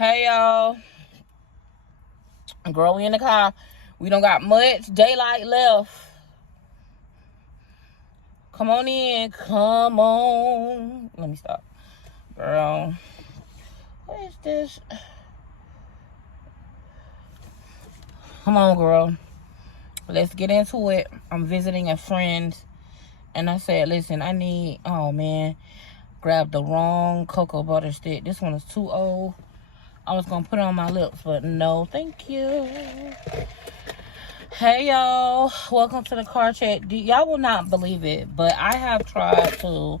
Hey y'all, girl, we in the car. We don't got much daylight left. Come on in, come on. Let me stop, girl. What is this? Come on, girl. Let's get into it. I'm visiting a friend, and I said, listen, I need. Oh man, grabbed the wrong cocoa butter stick. This one is too old. I was gonna put it on my lips, but no, thank you. Hey y'all, welcome to the car chat. Y'all will not believe it, but I have tried to.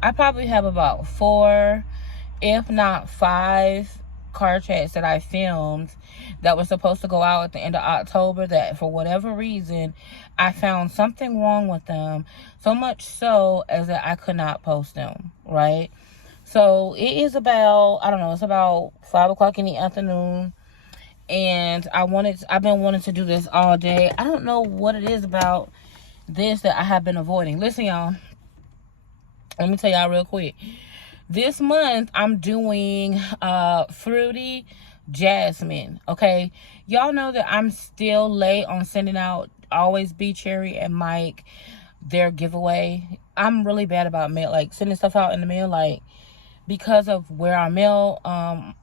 I probably have about 4, if not 5 car chats that I filmed that were supposed to go out at the end of October, that for whatever reason I found something wrong with them, so much so as that I could not post them, right? So it is about, I don't know, it's about 5 o'clock in the afternoon, and I've been wanting to do this all day. I don't know what it is about this that I have been avoiding. Listen, y'all, let me tell y'all real quick. This month I'm doing fruity jasmine. Okay, y'all know that I'm still late on sending out Always Be Cherry and Mike their giveaway. I'm really bad about mail, like sending stuff out in the mail, like because of where I mail. I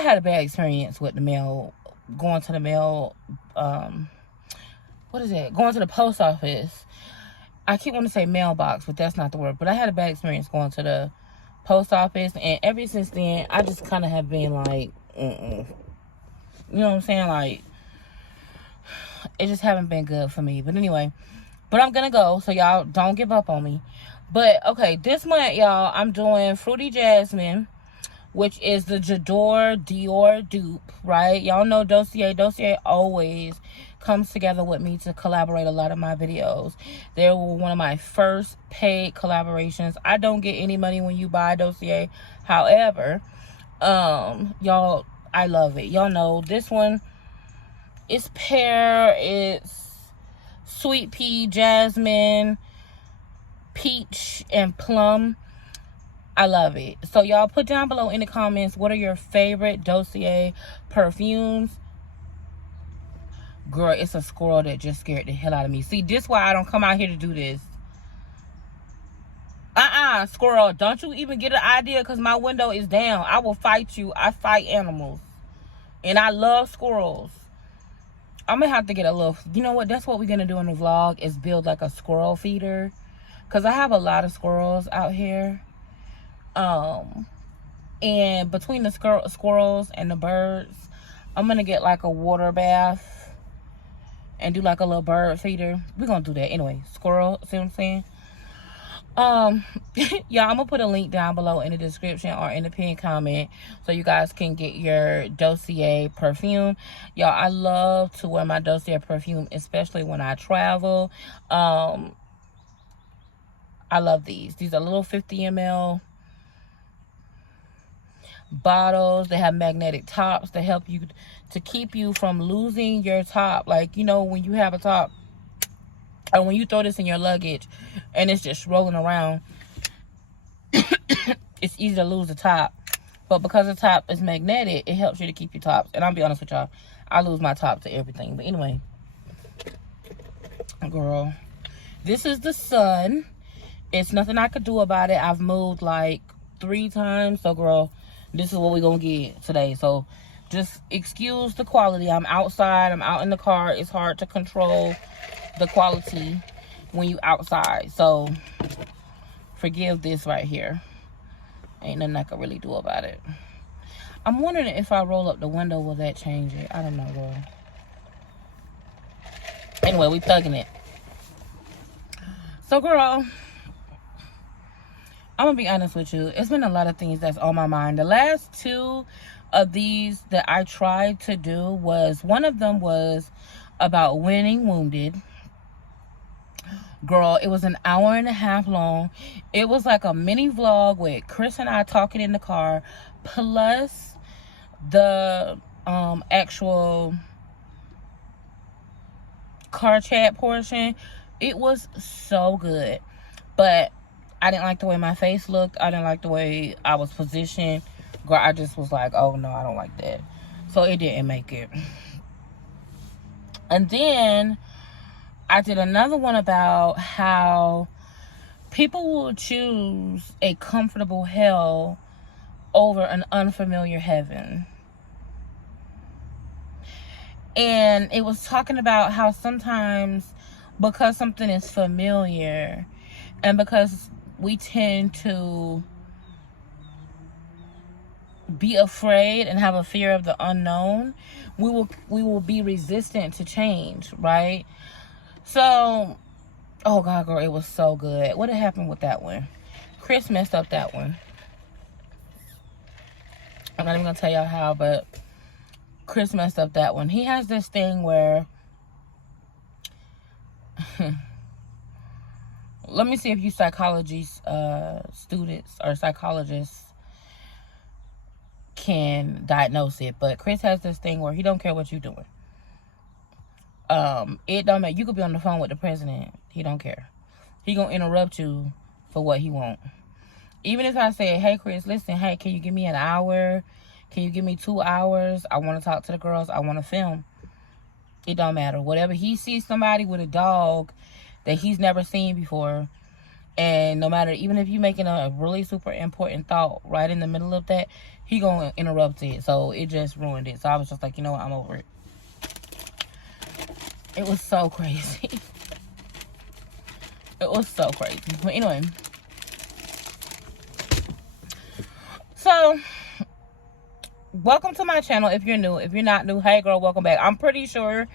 had a bad experience with the mail, going to the mail, what is it? Going to the post office. I keep wanting to say mailbox, but that's not the word. But I had a bad experience going to the post office, and ever since then, I just kind of have been like, you know what I'm saying? Like, it just haven't been good for me. But anyway, but I'm gonna go, so y'all don't give up on me. But okay, this month, y'all, I'm doing Fruity Jasmine, which is the Dior dupe, right? Y'all know Dossier. Dossier always comes together with me to collaborate a lot of my videos. They were one of my first paid collaborations. I don't get any money when you buy Dossier. However, y'all, I love it. Y'all know this one, it's pear, it's sweet pea, jasmine, peach, and plum. I love it. So y'all put down below in the comments, what are your favorite Dossier perfumes? Girl, it's a squirrel that just scared the hell out of me. See, this is why I don't come out here to do this. Squirrel, don't you even get an idea, because my window is down. I will fight you. I fight animals. And I love squirrels. I'm going to have to get a little, you know what? That's what we're going to do in the vlog, is build like a squirrel feeder. Because I have a lot of squirrels out here. And between the squirrels and the birds, I'm gonna get like a water bath and do like a little bird feeder. We're gonna do that anyway. Squirrel, see what I'm saying? Yeah, I'm gonna put a link down below in the description or in the pinned comment so you guys can get your Dossier perfume. Y'all, I love to wear my Dossier perfume, especially when I travel. I love these. These are little 50 ml bottles. They have magnetic tops to help you, to keep you from losing your top. Like, you know, when you have a top, or when you throw this in your luggage and it's just rolling around, it's easy to lose the top. But because the top is magnetic, it helps you to keep your tops. And I'll be honest with y'all, I lose my top to everything. But anyway, girl, this is the sun. It's nothing I could do about it. I've moved like 3 times. So girl, this is what we're gonna get today. So just excuse the quality. I'm outside, I'm out in the car. It's hard to control the quality when you outside. So forgive this right here. Ain't nothing I can really do about it. I'm wondering if I roll up the window, will that change it? I don't know, girl. Anyway, we thugging it. So girl, I'm gonna be honest with you. It's been a lot of things that's on my mind. The last 2 of these that I tried to do was, one of them was about winning wounded. Girl, it was an hour and a half long. It was like a mini vlog with Chris and I talking in the car, plus the actual car chat portion. It was so good, but I didn't like the way my face looked. I didn't like the way I was positioned. Girl, I just was like, oh no, I don't like that. So it didn't make it. And then I did another one about how people will choose a comfortable hell over an unfamiliar heaven. And it was talking about how sometimes, because something is familiar, and because we tend to be afraid and have a fear of the unknown, we will be resistant to change, right? So, oh God, girl, it was so good. What had happened with that one? Chris messed up that one. I'm not even gonna tell y'all how, but Chris messed up that one. He has this thing where let me see if you psychology students or psychologists can diagnose it, but Chris has this thing where he don't care what you're doing. It don't matter. You could be on the phone with the president. He don't care. He gonna interrupt you for what he want. Even if I say, hey, Chris, listen, hey, can you give me an hour? Can you give me 2 hours? I want to talk to the girls. I want to film. It don't matter. Whatever, he sees somebody with a dog that he's never seen before, and no matter, even if you're making a really super important thought right in the middle of that, he gonna interrupt it. So it just ruined it. So I was just like, you know what, I'm over it. It was so crazy. It was so crazy. But anyway, so welcome to my channel. If you're new, if you're not new, hey girl, welcome back. I'm pretty sure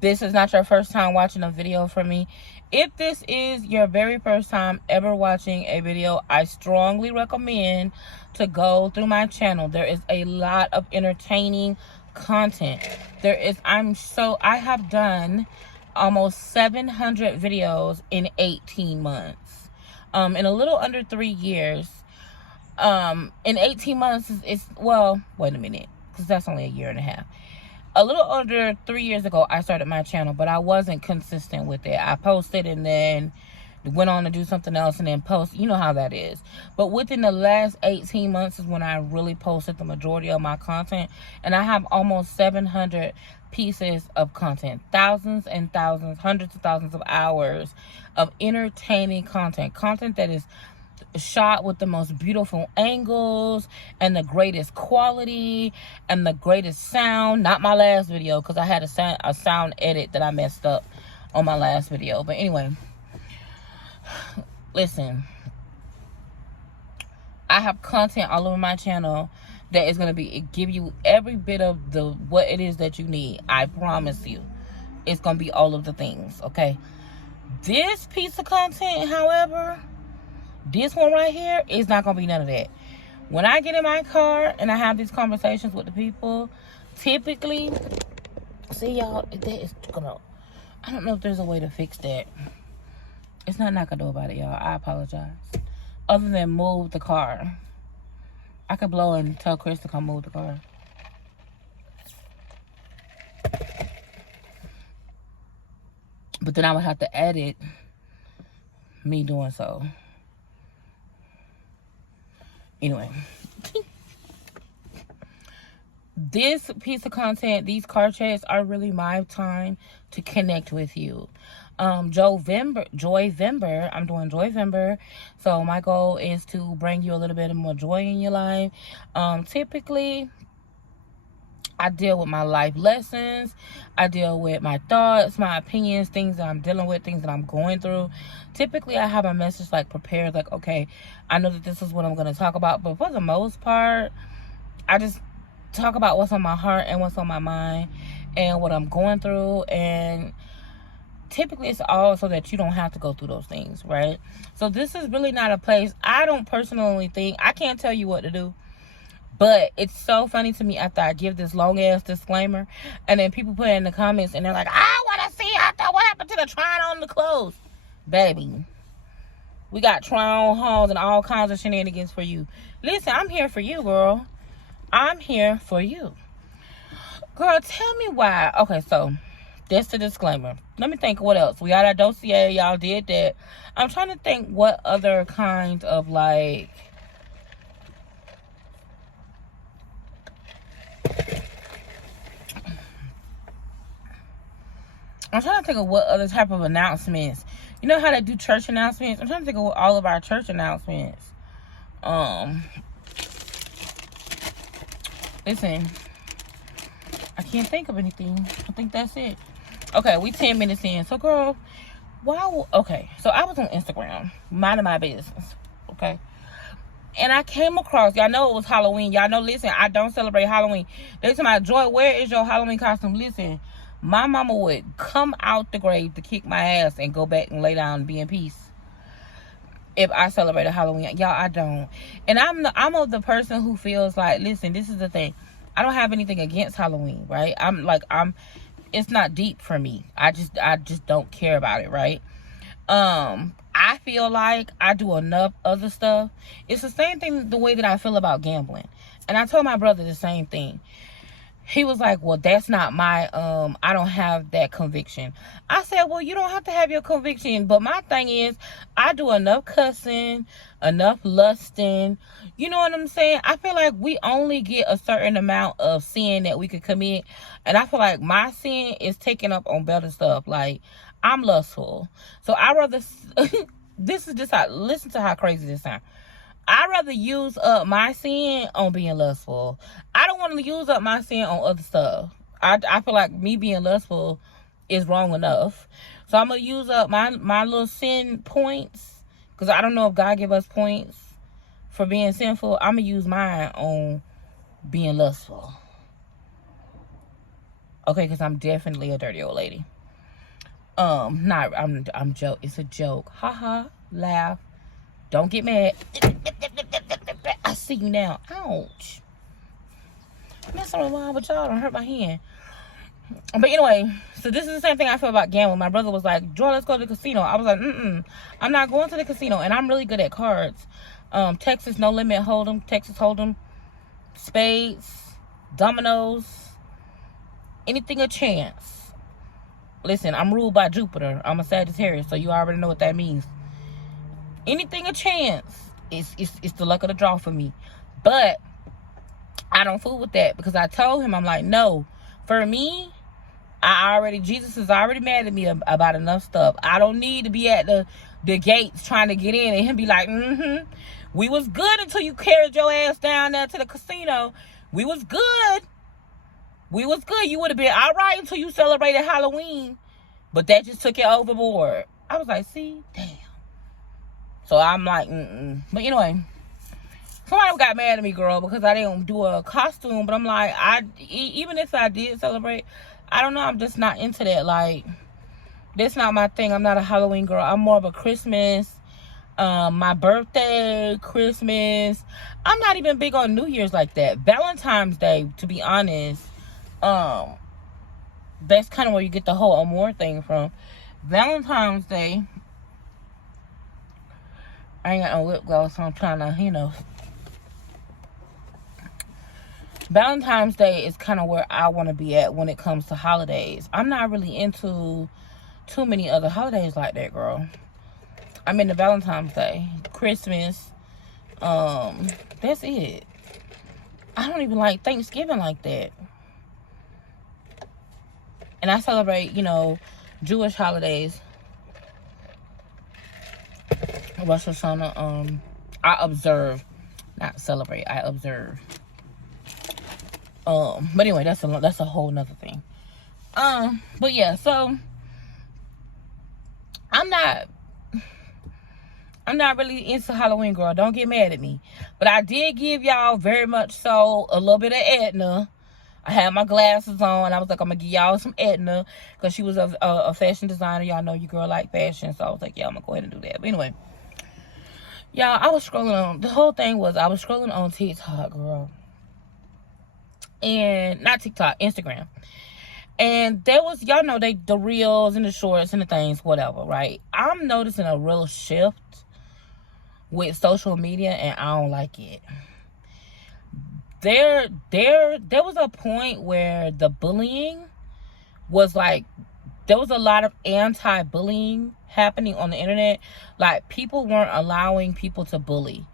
this is not your first time watching a video from me. If this is your very first time ever watching a video, I strongly recommend to go through my channel. There is a lot of entertaining content. I have done almost 700 videos in 18 months. In a little under 3 years. In 18 months it's well, wait a minute, because that's only a year and a half. A little under 3 years ago, I started my channel, but I wasn't consistent with it. I posted and then went on to do something else and then post. You know how that is. But within the last 18 months is when I really posted the majority of my content. And I have almost 700 pieces of content. Thousands and thousands, hundreds of thousands of hours of entertaining content. Content that is shot with the most beautiful angles and the greatest quality and the greatest sound. Not my last video, because I had a sound edit that I messed up on my last video. But anyway, listen, I have content all over my channel that is going to give you every bit of what it is that you need. I promise you, it's going to be all of the things. Okay, this piece of content, however, this one right here is not going to be none of that. When I get in my car and I have these conversations with the people, typically, see y'all, that is gonna, I don't know if there's a way to fix that. It's nothing I can do about it, y'all. I apologize. Other than move the car. I could blow and tell Chris to come move the car. But then I would have to edit me doing so. Anyway, this piece of content, these car chats are really my time to connect with you. Joyvember, I'm doing Joyvember. So my goal is to bring you a little bit more joy in your life. Typically, I deal with my life lessons. I deal with my thoughts, my opinions, things that I'm dealing with, things that I'm going through. Typically, I have a message like prepared, like, okay, I know that this is what I'm going to talk about. But for the most part, I just talk about what's on my heart and what's on my mind and what I'm going through. And typically, it's all so that you don't have to go through those things, right? So this is really not a place. I don't personally think, I can't tell you what to do. But it's so funny to me after I give this long-ass disclaimer, and then people put it in the comments, and they're like, I want to see what happened to the trying on the clothes. Baby, we got try-on hauls and all kinds of shenanigans for you. Listen, I'm here for you, girl. I'm here for you. Girl, tell me why. Okay, so that's the disclaimer. Let me think what else. We got our dossier. Y'all did that. I'm trying to think what other kind of, like, I'm trying to think of what other type of announcements. You know how they do church announcements? I'm trying to think of all of our church announcements. Listen, I can't think of anything. I think that's it. Okay, we 10 minutes in. So, girl, wow. Okay, so I was on Instagram, minding my business. Okay. And I came across, y'all know it was Halloween. Y'all know, listen, I don't celebrate Halloween. They tell my Joy, where is your Halloween costume? Listen, my mama would come out the grave to kick my ass and go back and lay down and be in peace if I celebrated Halloween. Y'all, I don't. And I'm of the person who feels like, listen, this is the thing. I don't have anything against Halloween, right? It's not deep for me. I just don't care about it, right? I feel like I do enough other stuff. It's the same thing the way that I feel about gambling. And I told my brother the same thing. He was like, well, that's not my, I don't have that conviction. I said, well, you don't have to have your conviction. But my thing is, I do enough cussing, enough lusting. You know what I'm saying? I feel like we only get a certain amount of sin that we could commit. And I feel like my sin is taking up on better stuff. Like, I'm lustful. So I rather, this is just how, listen to how crazy this sounds. I'd rather use up my sin on being lustful. I don't want to use up my sin on other stuff. I feel like me being lustful is wrong enough. So I'm going to use up my little sin points. Because I don't know if God give us points for being sinful. I'm going to use mine on being lustful. Okay, because I'm definitely a dirty old lady. I'm joke. It's a joke. Haha, laugh. Don't get mad. I see you now. Ouch. That's something wrong with y'all. Don't hurt my hand. But anyway, so this is the same thing I feel about gambling. My brother was like, Joy, let's go to the casino. I was like, I'm not going to the casino. And I'm really good at cards. Texas No Limit Hold'em, Texas Hold'em, spades, dominoes, anything a chance. Listen, I'm ruled by Jupiter. I'm a Sagittarius, so you already know what that means. Anything a chance. It's the luck of the draw for me. But I don't fool with that, because I told him, I'm like, no, for me, Jesus is already mad at me about enough stuff. I don't need to be at the gates trying to get in and him be like, we was good until you carried your ass down there to the casino. We was good. We was good. You would have been all right until you celebrated Halloween. But that just took it overboard. I was like, see, damn. So I'm like, But anyway, somebody got mad at me, girl, because I didn't do a costume. But I'm like, even if I did celebrate, I don't know. I'm just not into that. Like, that's not my thing. I'm not a Halloween girl. I'm more of a Christmas, my birthday, Christmas. I'm not even big on New Year's like that. Valentine's Day, to be honest, that's kind of where you get the whole Amor thing from. Valentine's Day, I ain't got no lip gloss, so I'm trying to, Valentine's Day is kind of where I want to be at when it comes to holidays. I'm not really into too many other holidays like that, girl. I'm into Valentine's Day, Christmas. That's it. I don't even like Thanksgiving like that. And I celebrate, Jewish holidays. Rosh Hashanah, I observe, not celebrate, I observe. But anyway, that's a whole nother thing. But yeah, so I'm not really into Halloween, girl. Don't get mad at me. But I did give y'all very much so a little bit of Edna. I had my glasses on. I was like, I'm going to give y'all some Edna, because she was a fashion designer. Y'all know your girl like fashion. So I was like, yeah, I'm going to go ahead and do that. But anyway, y'all, I was scrolling on. The whole thing was I was scrolling on TikTok, girl. And not TikTok, Instagram. And there was, y'all know, the reels and the shorts and the things, whatever, right? I'm noticing a real shift with social media, and I don't like it. There was a point where the bullying was like, there was a lot of anti-bullying happening on the internet. Like, people weren't allowing people to bully.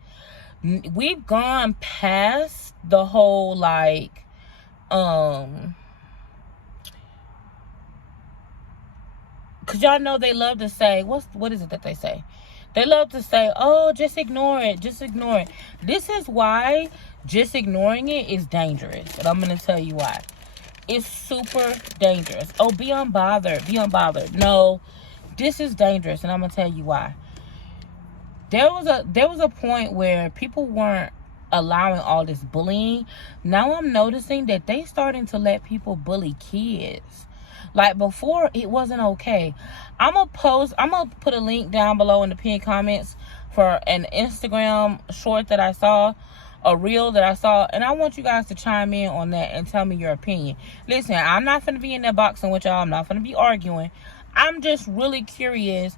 We've gone past the whole, like, because y'all know they love to say, what is it that they say? They love to say, oh, just ignore it. Just ignore it. This is why just ignoring it is dangerous. And I'm going to tell you why. It's super dangerous. Oh, be unbothered. Be unbothered. No, this is dangerous. And I'm going to tell you why. There was a point where people weren't allowing all this bullying. Now I'm noticing that they starting to let people bully kids. Like before, it wasn't okay. I'm gonna put a link down below in the pinned comments for an Instagram short that I saw, a reel that I saw, and I want you guys to chime in on that and tell me your opinion. Listen, I'm not gonna be in there boxing with y'all. I'm not gonna be arguing. I'm just really curious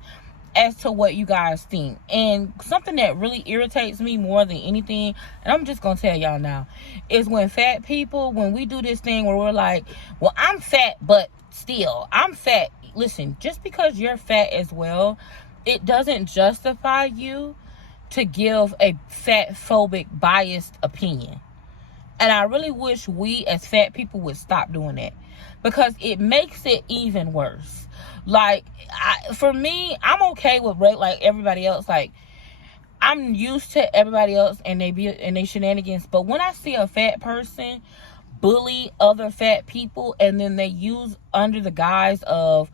as to what you guys think. And something that really irritates me more than anything, and I'm just gonna tell y'all now, is when fat people, when we do this thing where we're like, well, I'm fat, but still, I'm fat. Listen, just because you're fat as well, it doesn't justify you to give a fat phobic biased opinion. And I really wish we as fat people would stop doing that, because it makes it even worse. Like, for me, I'm okay with like everybody else. Like, I'm used to everybody else and they shenanigans. But when I see a fat person bully other fat people, and then they use under the guise of,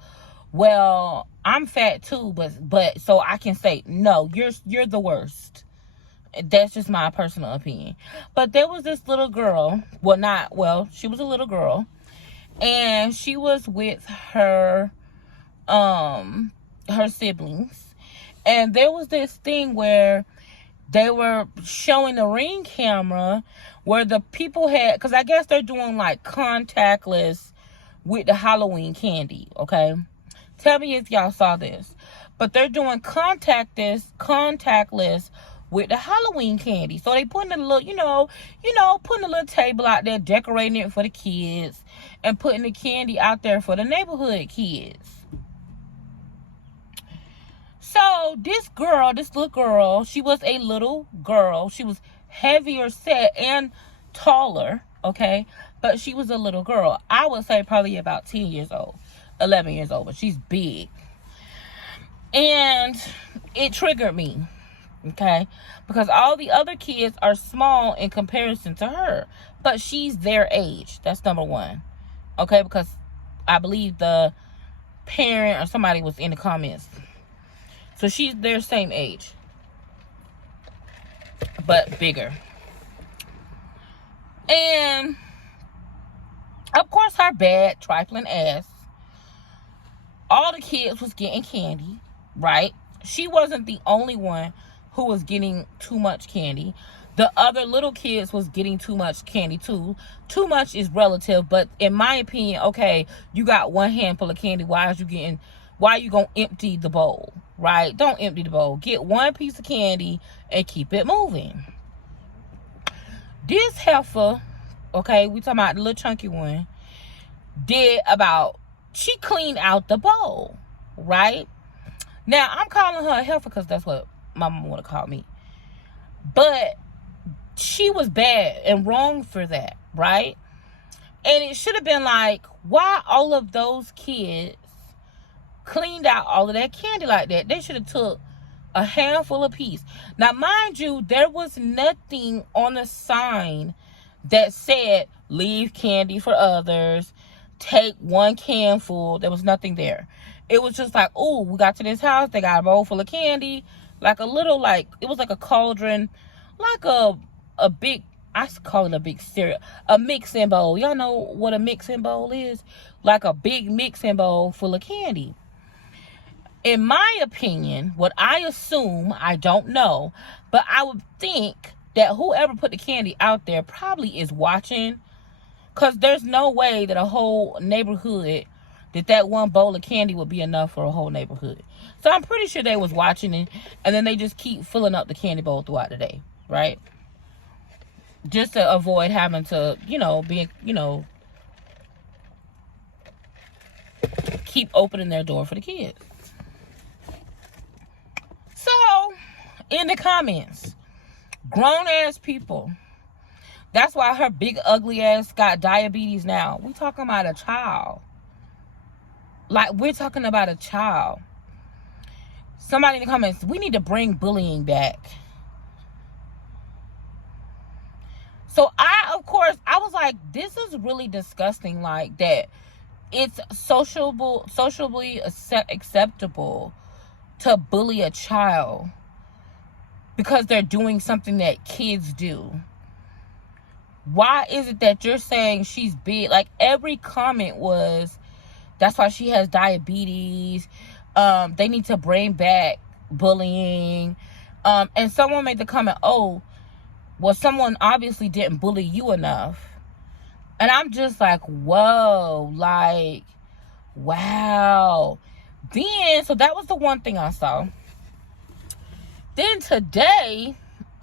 well, I'm fat too, but so I can say, no, you're the worst. That's just my personal opinion. But there was this little girl, she was a little girl, and she was with her siblings, and there was this thing where they were showing the Ring camera where the people had, because I guess they're doing like contactless with the Halloween candy, okay? Tell me if y'all saw this. But they're doing contactless with the Halloween candy. So they putting a little, putting a little table out there, decorating it for the kids, and putting the candy out there for the neighborhood kids. So this little girl, she was a little girl. She was heavier set and taller, okay? But she was a little girl. I would say probably about 10 years old, 11 years old, but she's big. And it triggered me, okay? Because all the other kids are small in comparison to her. But she's their age. That's number one, okay? Because I believe the parent or somebody was in the comments. So she's their same age, but bigger. And of course, her bad trifling ass, all the kids was getting candy, right? She wasn't the only one who was getting too much candy. The other little kids was getting too much candy too. Too much is relative, but in my opinion, okay, you got one handful of candy. Why are you gonna empty the bowl? Right? Don't empty the bowl. Get one piece of candy and keep it moving. This heifer, okay, we talking about the little chunky one, she cleaned out the bowl, right? Now, I'm calling her a heifer because that's what my mama would have called me. But she was bad and wrong for that, right? And it should have been like, why all of those kids cleaned out all of that candy like that? They should have took a handful apiece. Now, mind you, there was nothing on the sign that said leave candy for others, take one can full. There was nothing there. It was just like, oh, we got to this house, they got a bowl full of candy, like a little, like, it was like a cauldron, like a big, I call it a big cereal, a mixing bowl. Y'all know what a mixing bowl is? Like a big mixing bowl full of candy. In my opinion, what I assume, I don't know, but I would think that whoever put the candy out there probably is watching, because there's no way that a whole neighborhood, that one bowl of candy would be enough for a whole neighborhood. So I'm pretty sure they was watching it, and then they just keep filling up the candy bowl throughout the day, right? Just to avoid having to, keep opening their door for the kids. So, in the comments, grown-ass people, that's why her big ugly ass got diabetes now. We talking about a child. Like, we're talking about a child. Somebody in the comments, we need to bring bullying back. So of course, I was like, this is really disgusting, like that. It's socially acceptable to bully a child because they're doing something that kids do. Why is it that you're saying she's big? Like, every comment was, that's why she has diabetes. They need to bring back bullying. And someone made the comment, oh, well, someone obviously didn't bully you enough. And I'm just like, whoa, like, wow. Then, so that was the one thing I saw. Then today,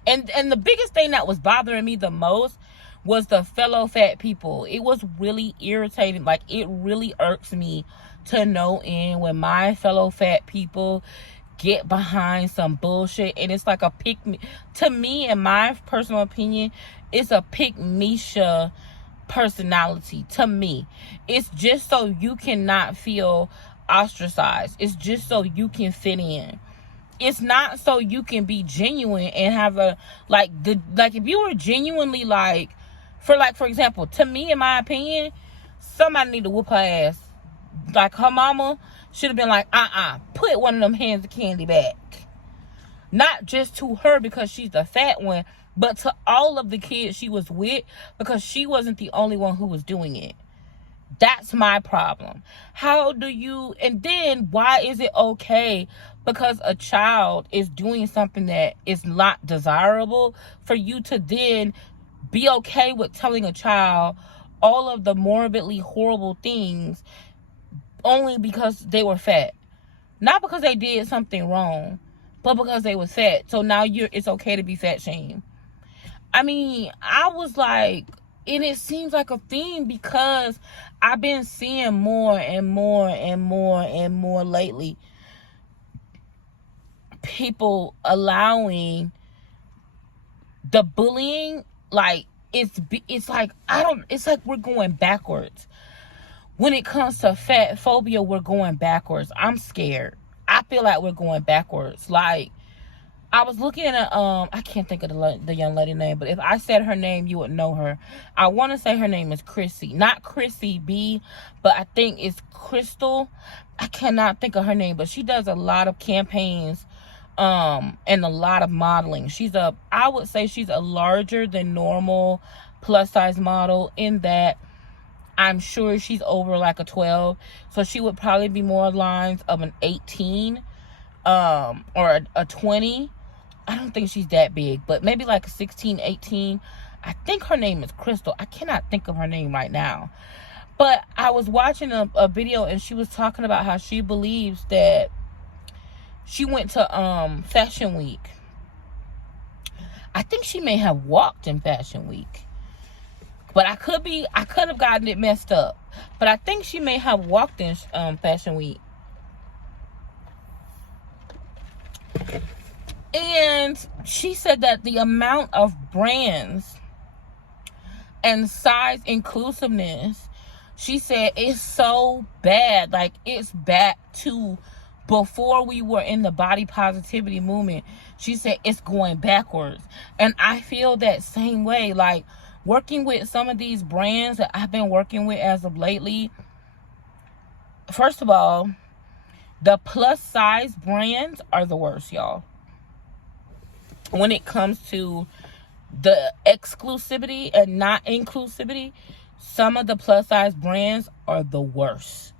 and the biggest thing that was bothering me the most was the fellow fat people. It was really irritating. Like, it really irks me to no end when my fellow fat people get behind some bullshit. And it's like a pick me. To me, in my personal opinion, it's a pick-me-sha personality. To me, it's just so you cannot feel ostracized. It's just so you can fit in. It's not so you can be genuine and have a like if you were genuinely like for example, to me, in my opinion, somebody need to whoop her ass. Like, her mama should have been like, put one of them hands of candy back. Not just to her because she's the fat one, but to all of the kids she was with, because she wasn't the only one who was doing it. That's my problem. How do you, and then why is it okay because a child is doing something that is not desirable for you to then be okay with telling a child all of the morbidly horrible things only because they were fat? Not because they did something wrong, but because they was fat. So now it's okay to be fat shamed. I mean, I was like, and it seems like a theme because I've been seeing more and more and more and more lately. People allowing the bullying, like, it's like, it's like we're going backwards. When it comes to fat phobia, we're going backwards. I'm scared. I feel like we're going backwards. Like, I was looking at I can't think of the young lady name, but if I said her name, you would know her. I want to say her name is Chrissy. Not Chrissy B, but I think it's Crystal. I cannot think of her name, but she does a lot of campaigns and a lot of modeling. I would say she's a larger than normal plus size model, in that I'm sure she's over like a 12. So she would probably be more lines of an 18 or a 20. I don't think she's that big, but maybe like a 16, 18. I think her name is Crystal. I cannot think of her name right now. But I was watching a video, and she was talking about how she believes that she went to Fashion Week. I think she may have walked in Fashion Week. But I could have gotten it messed up. But I think she may have walked in Fashion Week. And she said that the amount of brands and size inclusiveness, she said, is so bad. Like, it's back to before we were in the body positivity movement. She said it's going backwards. And I feel that same way. Like, working with some of these brands that I've been working with as of lately, first of all, the plus size brands are the worst, y'all. When it comes to the exclusivity and not inclusivity, some of the plus size brands are the worst.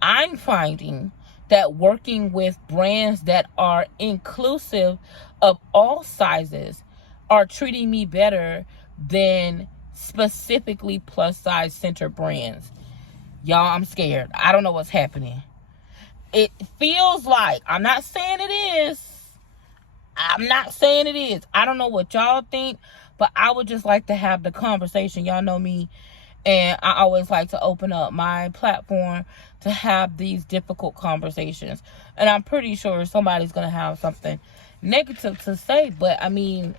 I'm finding that working with brands that are inclusive of all sizes are treating me better than specifically plus size center brands. Y'all, I'm scared. I don't know what's happening. It feels like, I'm not saying it is. I don't know what y'all think, but I would just like to have the conversation. Y'all know me, and I always like to open up my platform to have these difficult conversations. And I'm pretty sure somebody's going to have something negative to say, but I mean,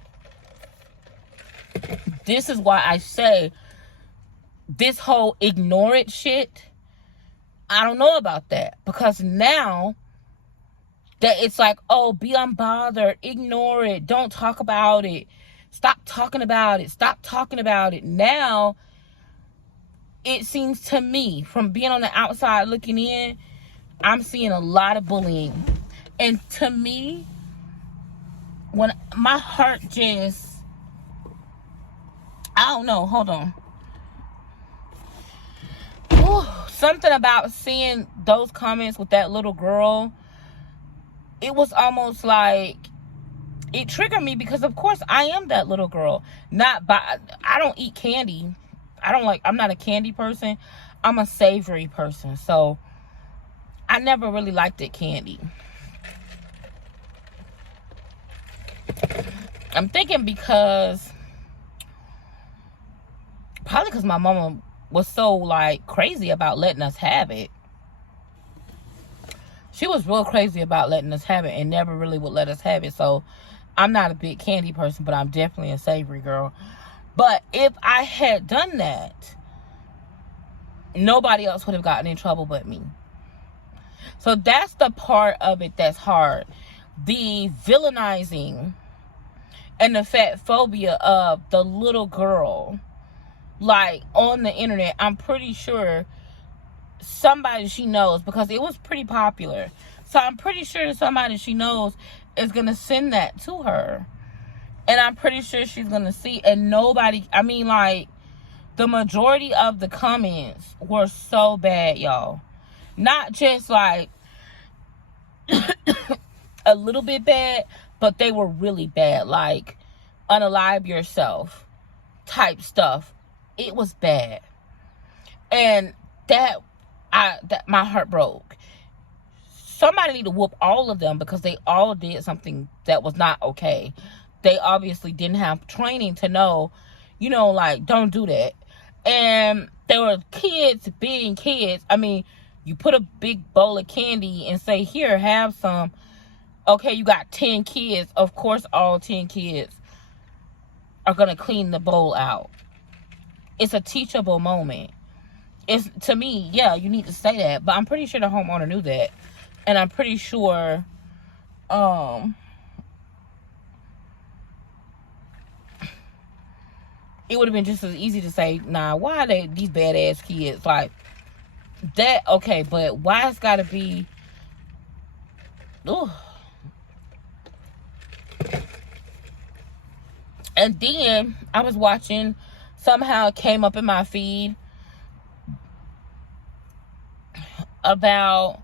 this is why I say this whole ignore it shit I don't know about that, because now that it's like, oh, be unbothered, ignore it, don't talk about it, stop talking about it, stop talking about it. Now, it seems to me, from being on the outside looking in, I'm seeing a lot of bullying. And to me, when my heart just, I don't know, hold on. Whew, something about seeing those comments with that little girl, it was almost like, it triggered me, because of course I am that little girl. I don't eat candy. I'm not a candy person. I'm a savory person. So I never really liked it candy. I'm thinking probably because my mama was so like crazy about letting us have it. She was real crazy about letting us have it and never really would let us have it. So I'm not a big candy person, but I'm definitely a savory girl. But if I had done that, nobody else would have gotten in trouble but me. So that's the part of it that's hard. The villainizing and the fat phobia of the little girl, like on the internet. I'm pretty sure somebody she knows, because it was pretty popular. So I'm pretty sure somebody she knows is going to send that to her. And I'm pretty sure she's going to see. And nobody, I mean, like, the majority of the comments were so bad, y'all. Not just like a little bit bad, but they were really bad. Like, unalive yourself type stuff. It was bad. And that my heart broke. Somebody need to whoop all of them, because they all did something that was not okay. They obviously didn't have training to know, like, don't do that. And there were kids being kids. I mean, you put a big bowl of candy and say, here, have some. Okay, you got 10 kids. Of course, all 10 kids are going to clean the bowl out. It's a teachable moment. It's, to me, yeah, you need to say that. But I'm pretty sure the homeowner knew that. And I'm pretty sure, it would have been just as easy to say, nah, why are they these badass kids? Like, that, okay, but why it's gotta be, ugh. And then I was watching, somehow it came up in my feed about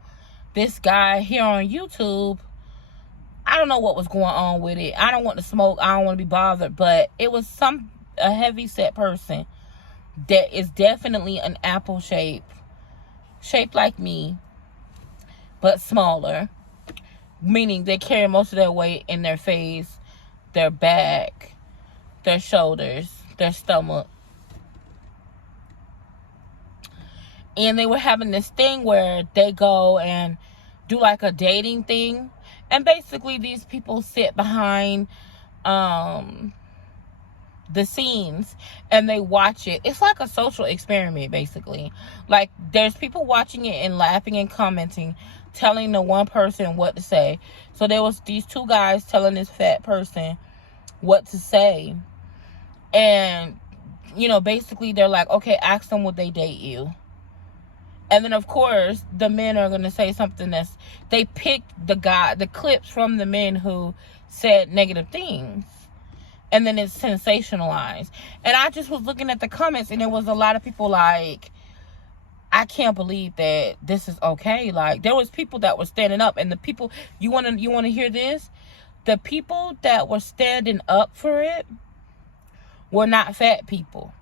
this guy here on YouTube. I don't know what was going on with it. I don't want to smoke. I don't want to be bothered. But it was a heavy set person that is definitely an apple shaped like me, but smaller. Meaning they carry most of their weight in their face, their back, their shoulders, their stomach. And they were having this thing where they go and do like a dating thing. And basically these people sit behind the scenes and they watch it. It's like a social experiment, basically. Like, there's people watching it and laughing and commenting, telling the one person what to say. So there was these two guys telling this fat person what to say. And, basically they're like, okay, ask them would they date you. And then, of course, the men are going to say something they picked the clips from the men who said negative things. And then it's sensationalized. And I just was looking at the comments, and there was a lot of people like, I can't believe that this is okay. Like, there was people that were standing up, and the people, you want to hear this? The people that were standing up for it were not fat people.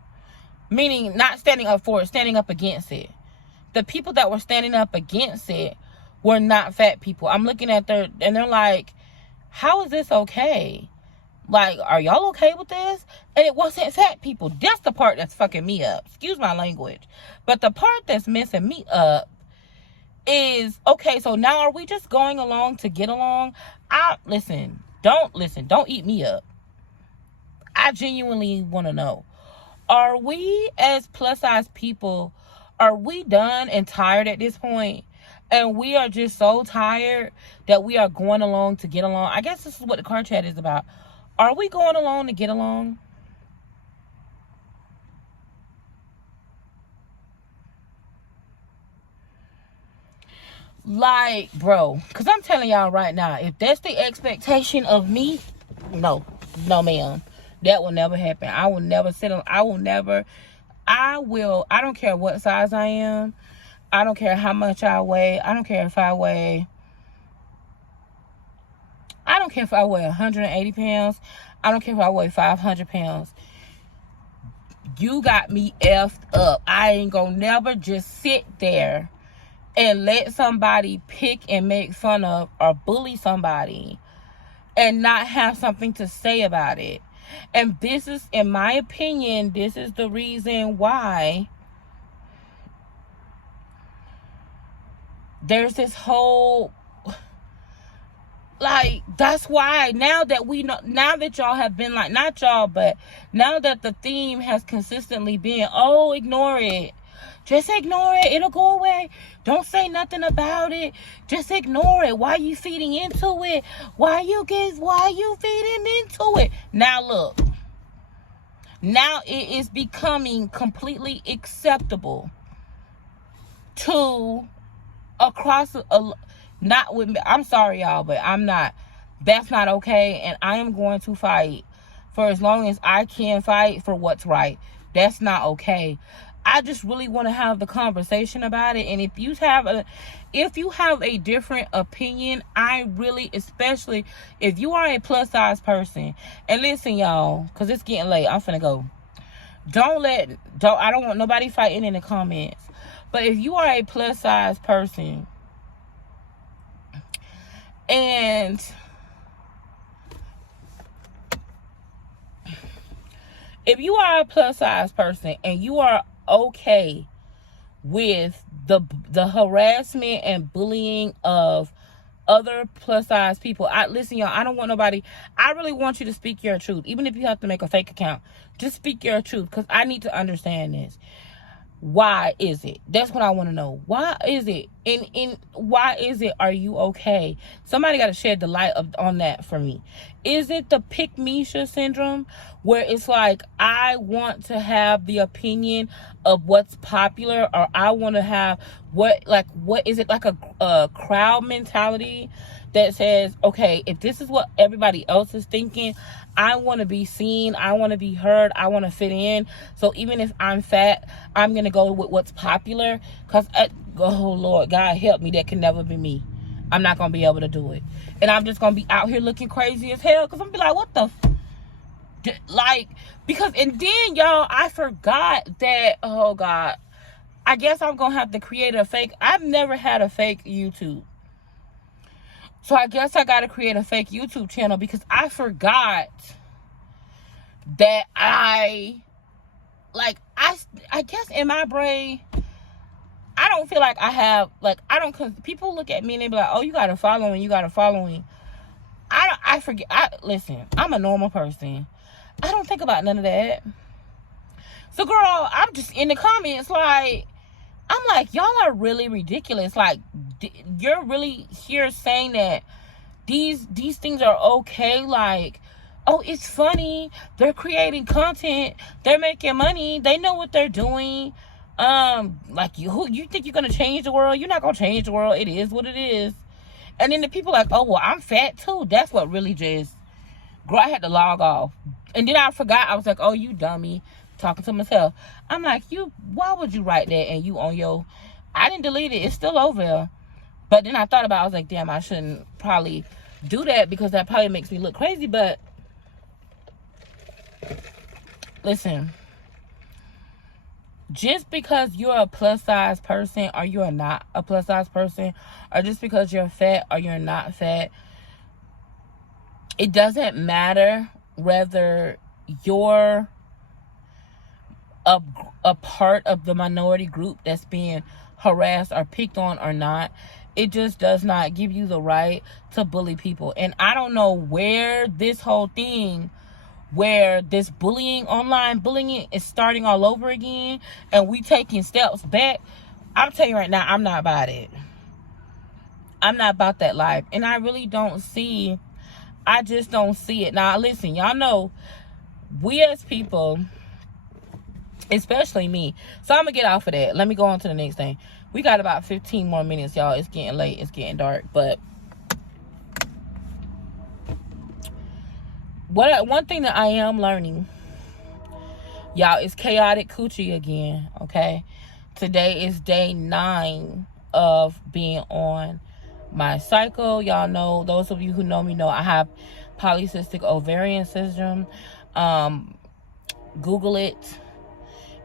Meaning, not standing up for it, standing up against it. The people that were standing up against it were not fat people. I'm looking at and they're like, how is this okay? Like, are y'all okay with this? And it wasn't fat people. That's the part that's fucking me up. Excuse my language. But the part that's messing me up is, okay, so now are we just going along to get along? Don't eat me up. I genuinely want to know. Are we as plus size people, Are we done and tired at this point? And we are just so tired that we are going along to get along. I guess this is what the car chat is about. Are we going along to get along? Like, bro, because I'm telling y'all right now, if that's the expectation of me, no, ma'am. That will never happen. I will never sit on, I don't care what size I am. I don't care how much I weigh. I don't care if I weigh 180 pounds. I don't care if I weigh 500 pounds. You got me effed up. I ain't gonna never just sit there and let somebody pick and make fun of or bully somebody and not have something to say about it. And this is, in my opinion, this is the reason why there's this whole, like, that's why now that we know, now that y'all have been like, not y'all, but now that the theme has consistently been, oh, ignore it. Just ignore it. It'll go away. Don't say nothing about it. Just ignore it. Why are you feeding into it? Why are you feeding into it? Now look. Now it is becoming completely acceptable to not with me. I'm sorry, y'all, but I'm not. That's not okay. And I am going to fight for as long as I can fight for what's right. That's not okay. I just really want to have the conversation about it. And if you have a different opinion, I really, especially if you are a plus size person, and listen, y'all, because it's getting late, I'm finna go. I don't want nobody fighting in the comments. But if you are a plus size person and you are okay with the harassment and bullying of other plus size people, listen, y'all, I don't want nobody. I really want you to speak your truth, even if you have to make a fake account. Just speak your truth, because I need to understand this. Why is it? That's what I want to know. Why is it? And why is it? Are you okay? Somebody got to shed the light on that for me. Is it the pick-me-sha syndrome, where it's like, I want to have the opinion of what's popular, or I want to have what is it, like a crowd mentality that says, okay, if this is what everybody else is thinking, I want to be seen, I want to be heard, I want to fit in. So even if I'm fat, I'm going to go with what's popular. Because, oh, Lord, God help me, that can never be me. I'm not going to be able to do it. And I'm just going to be out here looking crazy as hell. Because I'm going to be like, what the because, and then, y'all, I forgot that, oh, God, I guess I'm going to have to create a fake. I've never had a fake YouTube. So I guess I got to create a fake YouTube channel, because I forgot that I guess in my brain, I don't feel like I have, cause people look at me and they be like, oh, you got a following, I forget. Listen, I'm a normal person. I don't think about none of that. So, girl, I'm just in the comments I'm like, y'all are really ridiculous. Like, you're really here saying that these things are okay. Like, oh, it's funny. They're creating content. They're making money. They know what they're doing. Like, you think you're going to change the world? You're not going to change the world. It is what it is. And then the people like, oh, well, I'm fat too. That's what really just, girl, I had to log off. And then I forgot. I was like, oh, you dummy. Talking to myself. I'm like, why would you write that and you on your, I didn't delete it. It's still over there. But then I thought about it. I was like, damn, I shouldn't probably do that, because that probably makes me look crazy. But listen, just because you're a plus size person or you're not a plus size person, or just because you're fat or you're not fat, it doesn't matter whether you're a part of the minority group that's being harassed or picked on or not. It just does not give you the right to bully people. And I don't know where this whole thing where this bullying, online bullying, is starting all over again, and we taking steps back. I'm telling you right now, I'm not about it. I'm not about that life. And I really don't see, I just don't see it. Now, listen, y'all know, we as people, especially me. So I'm going to get off of that. Let me go on to the next thing. We got about 15 more minutes, y'all. It's getting late. It's getting dark. But one thing that I am learning, y'all, is chaotic coochie again, okay? Today is day 9 of being on my cycle. Y'all know, those of you who know me know I have polycystic ovarian syndrome. Google it.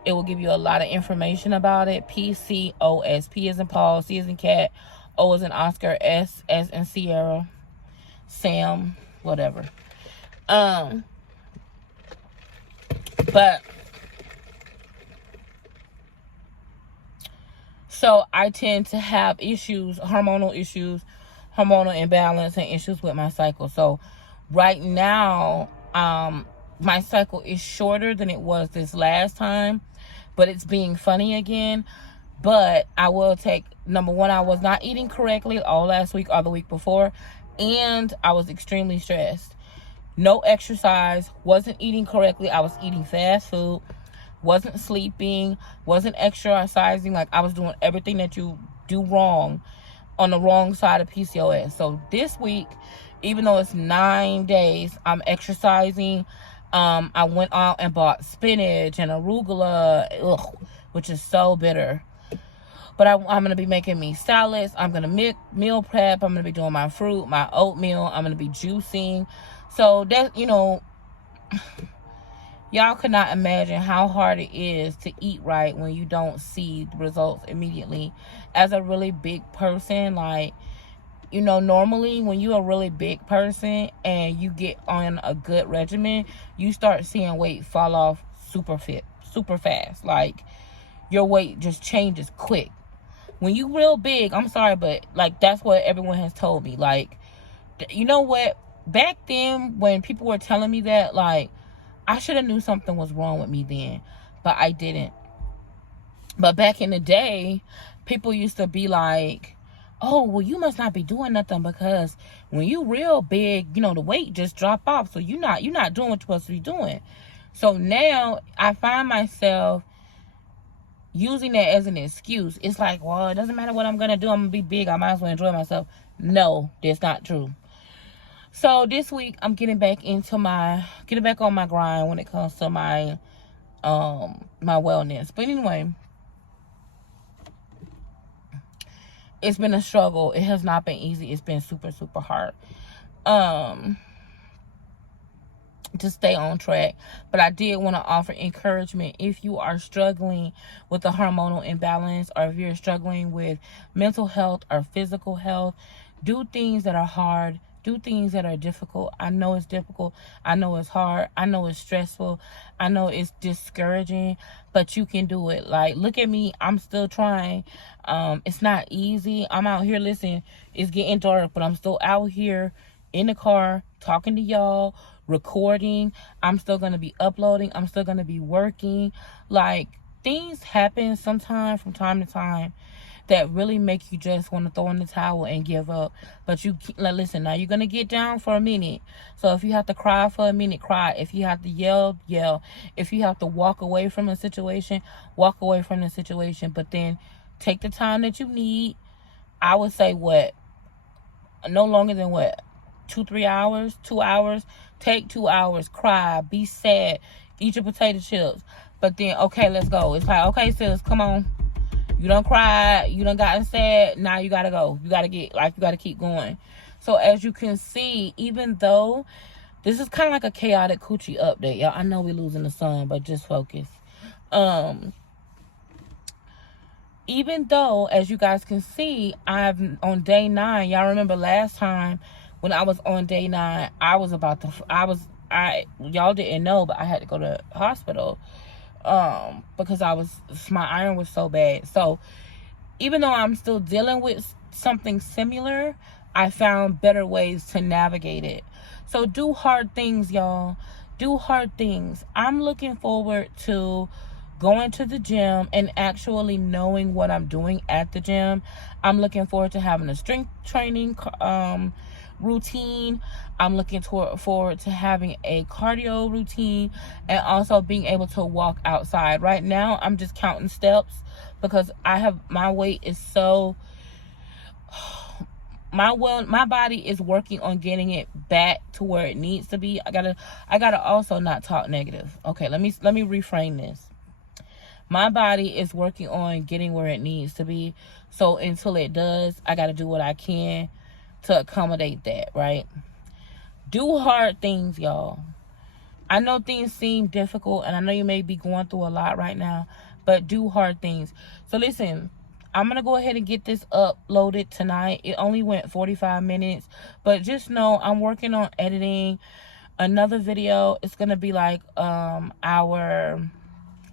It will give you a lot of information about it. PCOS. P as in Paul, C as in cat, O as in Oscar, S as in Sierra, Sam, whatever. But so I tend to have issues, hormonal imbalance, and issues with my cycle. So right now, my cycle is shorter than it was this last time, but it's being funny again. But I will take, number one, I was not eating correctly all last week or the week before, and I was extremely stressed. No exercise, wasn't eating correctly. I was eating fast food, wasn't sleeping, wasn't exercising. Like, I was doing everything that you do wrong on the wrong side of PCOS. So this week, even though it's 9 days, I'm exercising. I went out and bought spinach and arugula, which is so bitter. But I'm going to be making me salads. I'm going to meal prep. I'm going to be doing my fruit, my oatmeal. I'm going to be juicing. So that, y'all could not imagine how hard it is to eat right when you don't see the results immediately. As a really big person, like, normally when you're a really big person and you get on a good regimen, you start seeing weight fall off super fast. Like, your weight just changes quick. When you real big, I'm sorry, but like, that's what everyone has told me. Like, you know what? Back then, when people were telling me that, like, I should have knew something was wrong with me then, but I didn't. But back in the day, people used to be like, oh, well, you must not be doing nothing, because when you real big, the weight just drop off. So you're not doing what you're supposed to be doing. So now I find myself using that as an excuse. It's like, well, it doesn't matter what I'm going to do. I'm going to be big. I might as well enjoy myself. No, that's not true. So this week, I'm getting back on my grind when it comes to my my wellness. But anyway, it's been a struggle. It has not been easy. It's been super, super hard to stay on track. But I did want to offer encouragement. If you are struggling with a hormonal imbalance, or if you're struggling with mental health or physical health, do things that are hard. Do things that are difficult. I know it's difficult. I know it's hard. I know it's stressful. I know it's discouraging, but you can do it. Like, look at me. I'm still trying. It's not easy. I'm out here, listen, it's getting dark, but I'm still out here in the car talking to y'all, recording. I'm still going to be uploading. I'm still going to be working. Like, things happen sometimes from time to time that really make you just want to throw in the towel and give up. But listen, now you're going to get down for a minute. So if you have to cry for a minute, cry. If you have to yell, yell. If you have to walk away from a situation, walk away from the situation. But then take the time that you need. I would say no longer than 2-3 hours, 2 hours. Take 2 hours, cry, be sad, eat your potato chips. But then, okay, let's go. It's like, okay, sis, come on. You done cried, you done gotten sad, now you gotta go. You gotta keep going. So as you can see, even though this is kind of like a chaotic coochie update, y'all. I know we're losing the sun, but just focus. Even though, as you guys can see, I'm on day 9. Y'all remember last time when I was on day 9, y'all didn't know, but I had to go to the hospital. Because my iron was so bad. So even though I'm still dealing with something similar, I found better ways to navigate it. So do hard things, y'all. Do hard things. I'm looking forward to going to the gym and actually knowing what I'm doing at the gym. I'm looking forward to having a strength training routine. I'm looking forward to having a cardio routine and also being able to walk outside. Right now, I'm just counting steps because my weight is so my body is working on getting it back to where it needs to be. I gotta also not talk negative. Okay, let me reframe this. My body is working on getting where it needs to be. So until it does, I gotta do what I can to accommodate that, right? Do hard things, y'all. I know things seem difficult, and I know you may be going through a lot right now, but do hard things. So listen, I'm going to go ahead and get this uploaded tonight. It only went 45 minutes, but just know I'm working on editing another video. It's going to be like what's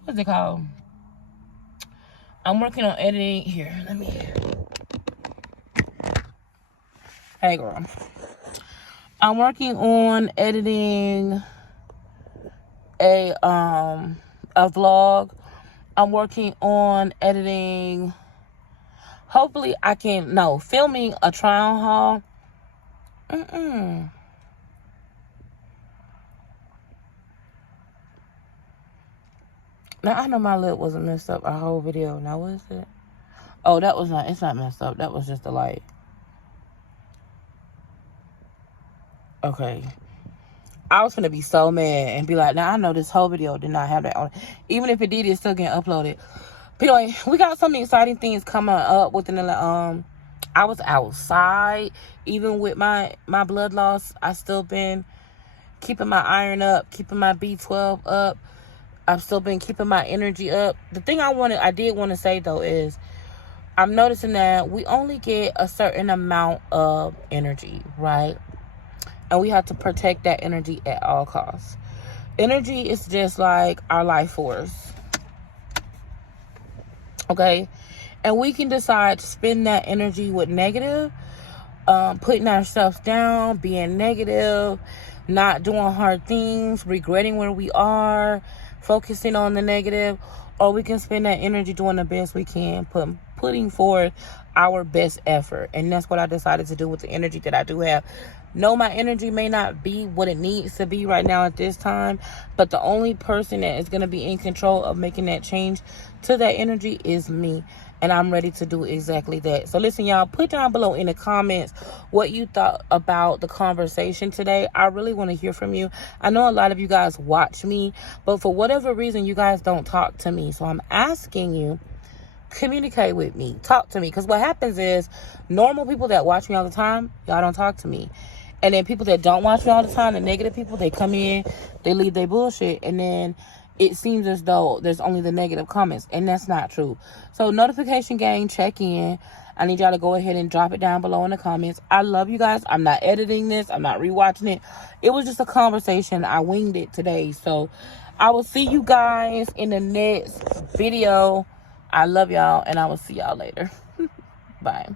it called? I'm working on editing. Here, let me. Hey, girl. I'm working on editing a vlog. I'm working on editing. Hopefully I can, filming a trial haul. Now, I know my lip wasn't messed up our whole video. Now, what is it? Oh, it's not messed up. That was just the light. Okay. I was gonna be so mad and be like, now I know this whole video did not have that on. Even if it did, it's still getting uploaded. But anyway, we got some exciting things coming up within the I was outside. Even with my blood loss, I still been keeping my iron up, keeping my B12 up. I've still been keeping my energy up. The thing I did want to say though is I'm noticing that we only get a certain amount of energy, right? And we have to protect that energy at all costs. Energy is just like our life force. Okay? And we can decide to spend that energy with negative, putting ourselves down, being negative, not doing hard things, regretting where we are, focusing on the negative, or we can spend that energy doing the best we can, putting forth our best effort. And that's what I decided to do with the energy that I do have. No, my energy may not be what it needs to be right now at this time, but the only person that is going to be in control of making that change to that energy is me. And I'm ready to do exactly that. So listen, y'all, put down below in the comments what you thought about the conversation today. I really want to hear from you. I know a lot of you guys watch me, but for whatever reason, you guys don't talk to me. So I'm asking you, communicate with me. Talk to me. Because what happens is normal people that watch me all the time, y'all don't talk to me. And then people that don't watch me all the time, the negative people, they come in, they leave their bullshit, and then it seems as though there's only the negative comments, and that's not true. So notification gang, check in. I need y'all to go ahead and drop it down below in the comments. I love you guys. I'm not editing this. I'm not rewatching it. It was just a conversation. I winged it today. So I will see you guys in the next video. I love y'all, and I will see y'all later. Bye.